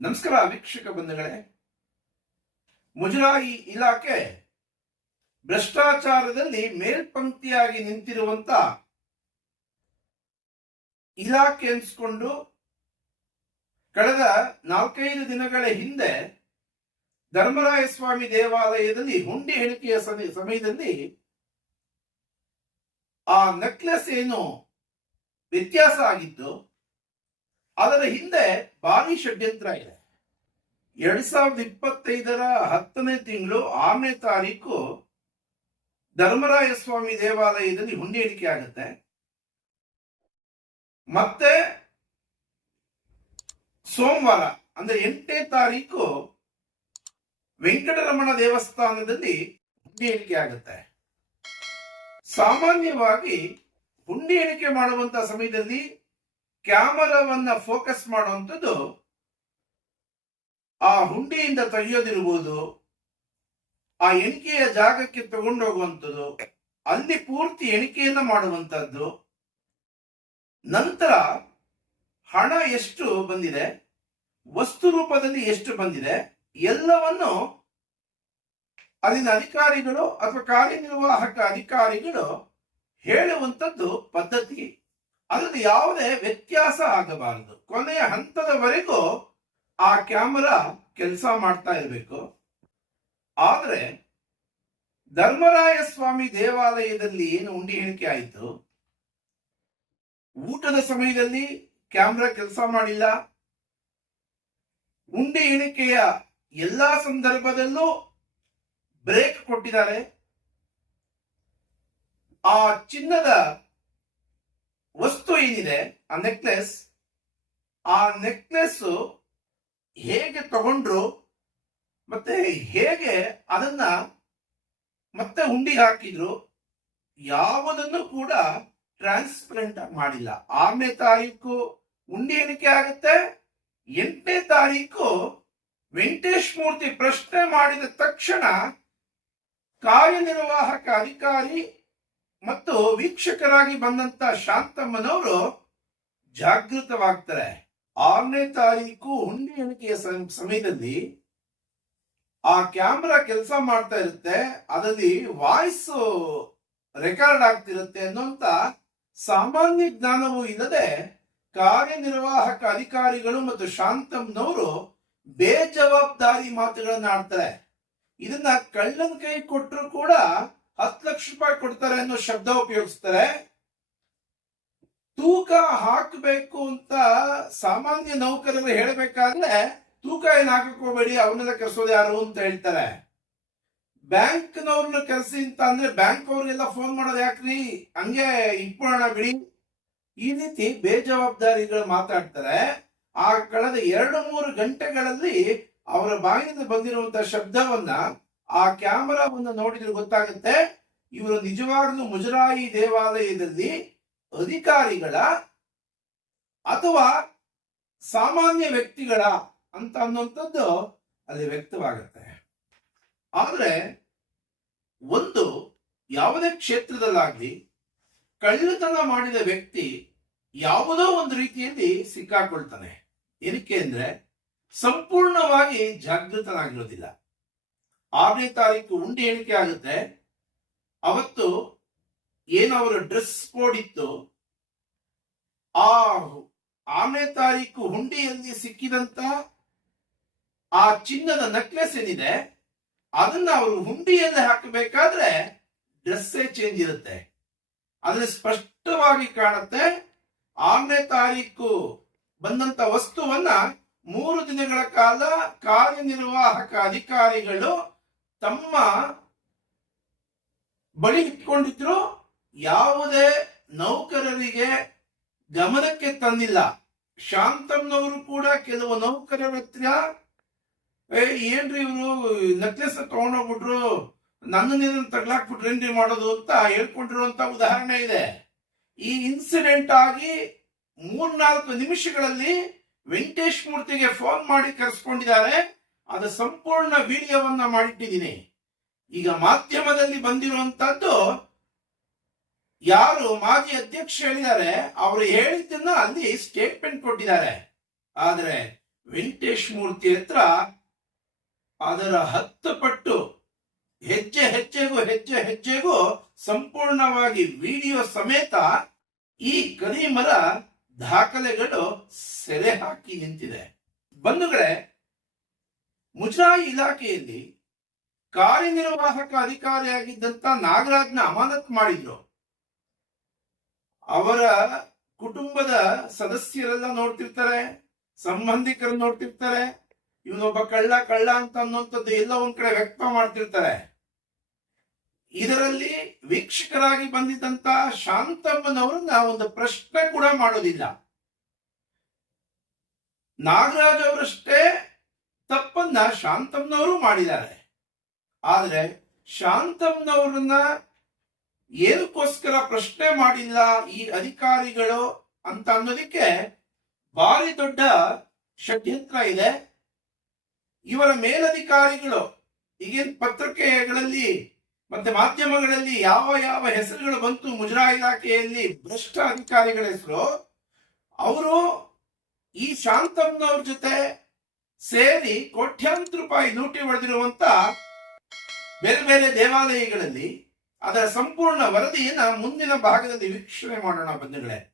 ನಮಸ್ಕಾರ ವೀಕ್ಷಕ ಬಂಧುಗಳೇ. ಮುಜರಾಯಿ ಇಲಾಖೆ ಭ್ರಷ್ಟಾಚಾರದಲ್ಲಿ ಮೇಲ್ಪಂಕ್ತಿಯಾಗಿ ನಿಂತಿರುವಂತ ಇಲಾಖೆ ಅನ್ಸ್ಕೊಂಡು ಕಳೆದ ನಾಲ್ಕೈದು ದಿನಗಳ ಹಿಂದೆ ಧರ್ಮರಾಯ ಸ್ವಾಮಿ ದೇವಾಲಯದಲ್ಲಿ ಹುಂಡಿ ಹೇಳಿಕೆಯ ಸಮ- ಸಮಯದಲ್ಲಿ ಆ ನೆಕ್ಲೆಸ್ ಏನು ವ್ಯತ್ಯಾಸ ಆಗಿತ್ತು ಅದರ ಹಿಂದೆ ಭಾರಿ ಷಡ್ಯಂತ್ರ ಇದೆ. ಎರಡ್ ಸಾವಿರದ ಇಪ್ಪತ್ತೈದರ ಹತ್ತನೇ ತಿಂಗಳು ಆರನೇ ತಾರೀಕು ಧರ್ಮರಾಯ ಸ್ವಾಮಿ ದೇವಾಲಯದಲ್ಲಿ ಹುಂಡಿ ಎಣಿಕೆ ಆಗುತ್ತೆ. ಮತ್ತೆ ಸೋಮವಾರ, ಅಂದ್ರೆ ಎಂಟನೇ ತಾರೀಕು ವೆಂಕಟರಮಣ ದೇವಸ್ಥಾನದಲ್ಲಿ ಹುಂಡಿ ಎಣಿಕೆ ಆಗುತ್ತೆ. ಸಾಮಾನ್ಯವಾಗಿ ಹುಂಡಿ ಎಣಿಕೆ ಮಾಡುವಂತ ಸಮಯದಲ್ಲಿ ಕ್ಯಾಮರಾವನ್ನ ಫೋಕಸ್ ಮಾಡುವಂಥದ್ದು ಆ ಹುಂಡಿಯಿಂದ ತೆಗೆಯೋದಿರ್ಬೋದು, ಆ ಎಣಿಕೆಯ ಜಾಗಕ್ಕೆ ತಗೊಂಡೋಗುವಂಥದ್ದು ಅಲ್ಲಿ ಪೂರ್ತಿ ಎಣಿಕೆಯನ್ನ ಮಾಡುವಂಥದ್ದು. ನಂತರ ಹಣ ಎಷ್ಟು ಬಂದಿದೆ, ವಸ್ತು ರೂಪದಲ್ಲಿ ಎಷ್ಟು ಬಂದಿದೆ, ಎಲ್ಲವನ್ನು ಅಲ್ಲಿನ ಅಧಿಕಾರಿಗಳು ಅಥವಾ ಕಾರ್ಯನಿರ್ವಾಹಕ ಅಧಿಕಾರಿಗಳು ಹೇಳುವಂಥದ್ದು ಪದ್ಧತಿ. ಅದರಲ್ಲಿ ಯಾವುದೇ ವ್ಯತ್ಯಾಸ ಆಗಬಾರದು. ಕೊನೆಯ ಹಂತದವರೆಗೂ ಆ ಕ್ಯಾಮರಾ ಕೆಲಸ ಮಾಡ್ತಾ ಇರಬೇಕು. ಆದರೆ ಧರ್ಮರಾಯ ಸ್ವಾಮಿ ದೇವಾಲಯದಲ್ಲಿ ಏನು ಉಂಡಿ ಹೇಳಿಕೆ ಆಯಿತು? ಊಟದ ಸಮಯದಲ್ಲಿ ಕ್ಯಾಮ್ರಾ ಕೆಲಸ ಮಾಡಿಲ್ಲ. ಉಂಡಿ ಎಣಿಕೆಯ ಎಲ್ಲಾ ಸಂದರ್ಭದಲ್ಲೂ ಬ್ರೇಕ್ ಕೊಟ್ಟಿದ್ದಾರೆ. ಆ ಚಿನ್ನದ ವಸ್ತು ಏನಿದೆ, ಆ ನೆಕ್ಲೆಸ್ ಆ ನೆಕ್ಲೆಸ್ ಹೇಗೆ ತಗೊಂಡ್ರು, ಮತ್ತೆ ಹೇಗೆ ಅದನ್ನ ಮತ್ತೆ ಉಂಡಿ ಹಾಕಿದ್ರು, ಯಾವುದನ್ನು ಕೂಡ ಟ್ರಾನ್ಸ್ಪರೆಂಟ್ ಮಾಡಿಲ್ಲ. ಆರನೇ ತಾರೀಕು ಉಂಡಿ ಎಣಿಕೆ ಆಗುತ್ತೆ, ಎಂಟನೇ ತಾರೀಕು ವೆಂಕಟೇಶ್ ಮೂರ್ತಿ ಪ್ರಶ್ನೆ ಮಾಡಿದ ತಕ್ಷಣ ಕಾರ್ಯನಿರ್ವಾಹಕ ಅಧಿಕಾರಿ ಮತ್ತು ವೀಕ್ಷಕರಾಗಿ ಬಂದಂತ ಶಾಂತಮ್ಮನವರು ಜಾಗೃತವಾಗ್ತಾರೆ. ಆರನೇ ತಾರೀಕು ಹುಂಡಿ ಎಣಿಕೆಯ ಸಮಯದಲ್ಲಿ ಆ ಕ್ಯಾಮ್ರಾ ಕೆಲಸ ಮಾಡ್ತಾ ಇರುತ್ತೆ. ಅದರಲ್ಲಿ ವಾಯ್ಸ್ ರೆಕಾರ್ಡ್ ಆಗ್ತಿರುತ್ತೆ ಅನ್ನೋಂತ ಸಾಮಾನ್ಯ ಜ್ಞಾನವೂ ಇಲ್ಲದೆ ಕಾರ್ಯನಿರ್ವಾಹಕ ಅಧಿಕಾರಿಗಳು ಮತ್ತು ಶಾಂತಮ್ನವರು ಬೇಜವಾಬ್ದಾರಿ ಮಾತುಗಳನ್ನ ಆಡ್ತಾರೆ ಇದನ್ನ ಕಳ್ಳನ ಕೈ ಕೊಟ್ಟರು ಕೂಡ ಹತ್ತು ಲಕ್ಷ ರೂಪಾಯಿ ಕೊಡ್ತಾರೆ ಅನ್ನೋ ಶಬ್ದ ಉಪಯೋಗಿಸ್ತಾರೆ. ತೂಕ ಹಾಕಬೇಕು ಅಂತ ಸಾಮಾನ್ಯ ನೌಕರರು ಹೇಳಬೇಕಾದ್ರೆ ತೂಕ ಏನ್ ಹಾಕಬೇಡಿ ಅವನ್ನೆಲ್ಲ ಕರ್ಸೋದು ಯಾರು ಅಂತ ಹೇಳ್ತಾರೆ. ಬ್ಯಾಂಕ್ನವ್ರನ್ನ ಕರೆಸಿ ಅಂತ ಅಂದ್ರೆ ಬ್ಯಾಂಕ್ ಅವ್ರಿಗೆಲ್ಲ ಫೋನ್ ಮಾಡೋದು ಯಾಕ್ರಿ? ಹಂಗೆ ಇಟ್ಕೊಳ್ಳೋಣ ಬಿಡಿ. ಈ ರೀತಿ ಬೇಜವಾಬ್ದಾರಿಗಳು ಮಾತಾಡ್ತಾರೆ. ಆ ಕಳೆದ ಎರಡು ಮೂರು ಗಂಟೆಗಳಲ್ಲಿ ಅವರ ಬಾಯಿಂದ ಬಂದಿರುವಂತಹ ಶಬ್ದವನ್ನ ಆ ಕ್ಯಾಮರಾವನ್ನು ನೋಡಿದ್ರೆ ಗೊತ್ತಾಗುತ್ತೆ, ಇವರು ನಿಜವಾಗ್ಲೂ ಮುಜರಾಯಿ ದೇವಾಲಯದಲ್ಲಿ ಅಧಿಕಾರಿಗಳ ಅಥವಾ ಸಾಮಾನ್ಯ ವ್ಯಕ್ತಿಗಳ ಅಂತ ಅನ್ನುವಂಥದ್ದು ಅಲ್ಲಿ ವ್ಯಕ್ತವಾಗುತ್ತೆ. ಆದರೆ ಒಂದು ಯಾವುದೇ ಕ್ಷೇತ್ರದಲ್ಲಾಗ್ಲಿ ಕಳ್ಳತನ ಮಾಡಿದ ವ್ಯಕ್ತಿ ಯಾವುದೋ ಒಂದು ರೀತಿಯಲ್ಲಿ ಸಿಕ್ಕಾಕೊಳ್ತಾನೆ. ಏನಕ್ಕೆ ಅಂದ್ರೆ ಸಂಪೂರ್ಣವಾಗಿ ಜಾಗೃತನಾಗಿರೋದಿಲ್ಲ. ಆರನೇ ತಾರೀಕು ಉಂಡೆ ಎಣಿಕೆ ಆಗುತ್ತೆ. ಅವತ್ತು ಏನು ಅವರ ಡ್ರೆಸ್ ಕೋಡ್ ಇತ್ತು. ಆ ಆರನೇ ತಾರೀಕು ಹುಂಡಿಯಲ್ಲಿ ಸಿಕ್ಕಿದಂತ ಆ ಚಿನ್ನದ ನೆಕ್ಲೆಸ್ ಏನಿದೆ, ಅದನ್ನ ಅವರು ಹುಂಡಿಯಲ್ಲಿ ಹಾಕಬೇಕಾದ್ರೆ ಡ್ರೆಸ್ಸೇ ಚೇಂಜ್ ಇರುತ್ತೆ. ಅದ್ರ ಸ್ಪಷ್ಟವಾಗಿ ಕಾಣುತ್ತೆ, ಆರನೇ ತಾರೀಕು ಬಂದಂತ ವಸ್ತುವನ್ನ ಮೂರು ದಿನಗಳ ಕಾಲ ಕಾರ್ಯನಿರ್ವಾಹಕ ಅಧಿಕಾರಿಗಳು ತಮ್ಮ ಬಳಿ ಇಟ್ಕೊಂಡಿದ್ರು ಯಾವುದೇ ನೌಕರರಿಗೆ ಗಮನಕ್ಕೆ ತಂದಿಲ್ಲ. ಶಾಂತಮ್ನವರು ಕೂಡ ಕೆಲವು ನೌಕರರ ಹತ್ರ ಏನ್ರಿ ಇವರು ನೆಕ್ಲೆಸ್ ತಗೊಂಡೋಗ್ಬಿಟ್ರು ನನ್ನನ್ನೇನು ತಗ್ಲಾಕ್ಬಿಟ್ರೇನ್ರಿ ಮಾಡೋದು? ಅಂತ ಹೇಳ್ಕೊಂಡಿರುವಂತ ಉದಾಹರಣೆ ಇದೆ. ಈ ಇನ್ಸಿಡೆಂಟ್ ಆಗಿ ಮೂರ್ನಾಲ್ಕು ನಿಮಿಷಗಳಲ್ಲಿ ವೆಂಕಟೇಶ್ ಮೂರ್ತಿಗೆ ಫೋನ್ ಮಾಡಿ ಕರೆಸ್ಕೊಂಡಿದ್ದಾರೆ. ಅದು ಸಂಪೂರ್ಣ ವಿಡಿಯೋವನ್ನ ಮಾಡಿಟ್ಟಿದ್ದೀನಿ. ಈಗ ಮಾಧ್ಯಮದಲ್ಲಿ ಬಂದಿರುವಂತದ್ದು ಯಾರು ಮಾಜಿ ಅಧ್ಯಕ್ಷ ಹೇಳಿದ್ದಾರೆ, ಅವರು ಹೇಳಿದ್ದನ್ನ ಅಲ್ಲಿ ಸ್ಟೇಟ್ಮೆಂಟ್ ಕೊಟ್ಟಿದ್ದಾರೆ. ಆದ್ರೆ ವೆಂಕಟೇಶ್ ಮೂರ್ತಿ ಹತ್ರ ಅದರ ಹತ್ತು ಪಟ್ಟು ಹೆಜ್ಜೆ ಹೆಜ್ಜೆಗೂ ಹೆಜ್ಜೆ ಹೆಜ್ಜೆಗೂ ಸಂಪೂರ್ಣವಾಗಿ ವಿಡಿಯೋ ಸಮೇತ ಈ ಕರಿಮರ ದಾಖಲೆಗಳು ಸೆರೆ ಹಾಕಿ ನಿಂತಿದೆ. ಬಂಧುಗಳೇ ಮುಜರಾಯಿ ಇಲಾಖೆಯಲ್ಲಿ ಕಾರ್ಯನಿರ್ವಾಹಕ ಅಧಿಕಾರಿಯಾಗಿದ್ದಂತ ನಾಗರಾಜ್ನ ಅಮಾನತ್ ಮಾಡಿದ್ರು. ಅವರ ಕುಟುಂಬದ ಸದಸ್ಯರೆಲ್ಲ ನೋಡ್ತಿರ್ತಾರೆ, ಸಂಬಂಧಿಕರು ನೋಡ್ತಿರ್ತಾರೆ, ಇವನೊಬ್ಬ ಕಳ್ಳ ಕಳ್ಳ ಅಂತ ಅನ್ನುವಂಥದ್ದು ಎಲ್ಲ ಒಂದ್ ಕಡೆ ವ್ಯಕ್ತ ಮಾಡ್ತಿರ್ತಾರೆ. ಇದರಲ್ಲಿ ವೀಕ್ಷಕರಾಗಿ ಬಂದಿದ್ದಂತ ಶಾಂತಮ್ಮನವರನ್ನ ಒಂದು ಪ್ರಶ್ನೆ ಕೂಡ ಮಾಡೋದಿಲ್ಲ. ನಾಗರಾಜ್ ಅವರಷ್ಟೇ ತಪ್ಪನ್ನ ಶಾಂತಮ್ನವರು ಮಾಡಿದ್ದಾರೆ. ಆದರೆ ಶಾಂತಮ್ನವ್ರನ್ನ ಏನಕ್ಕೋಸ್ಕರ ಪ್ರಶ್ನೆ ಮಾಡಿಲ್ಲ ಈ ಅಧಿಕಾರಿಗಳು ಅಂತ ಅನ್ನೋದಕ್ಕೆ ಭಾರಿ ದೊಡ್ಡ ಷಡ್ಯಂತ್ರ ಇದೆ. ಇವರ ಮೇಲಧಿಕಾರಿಗಳು ಈಗಿನ ಪತ್ರಿಕೆಗಳಲ್ಲಿ ಮತ್ತೆ ಮಾಧ್ಯಮಗಳಲ್ಲಿ ಯಾವ ಯಾವ ಹೆಸರುಗಳು ಬಂತು ಮುಜರಾ ಇಲಾಖೆಯಲ್ಲಿ ಭ್ರಷ್ಟ ಅಧಿಕಾರಿಗಳ ಹೆಸರು, ಅವರು ಈ ಶಾಂತಮ್ನವ್ರ ಜೊತೆ ಸೇರಿ ಕೋಟ್ಯಾಂತರ ರೂಪಾಯಿ ಲೂಟಿ ಹೊಡೆದಿರುವಂತ ಬೇರೆ ಬೇರೆ ದೇವಾಲಯಗಳಲ್ಲಿ ಅದರ ಸಂಪೂರ್ಣ ವರದಿಯನ್ನ ಮುಂದಿನ ಭಾಗದಲ್ಲಿ ವೀಕ್ಷಣೆ ಮಾಡೋಣ ಬಂಧುಗಳೇ.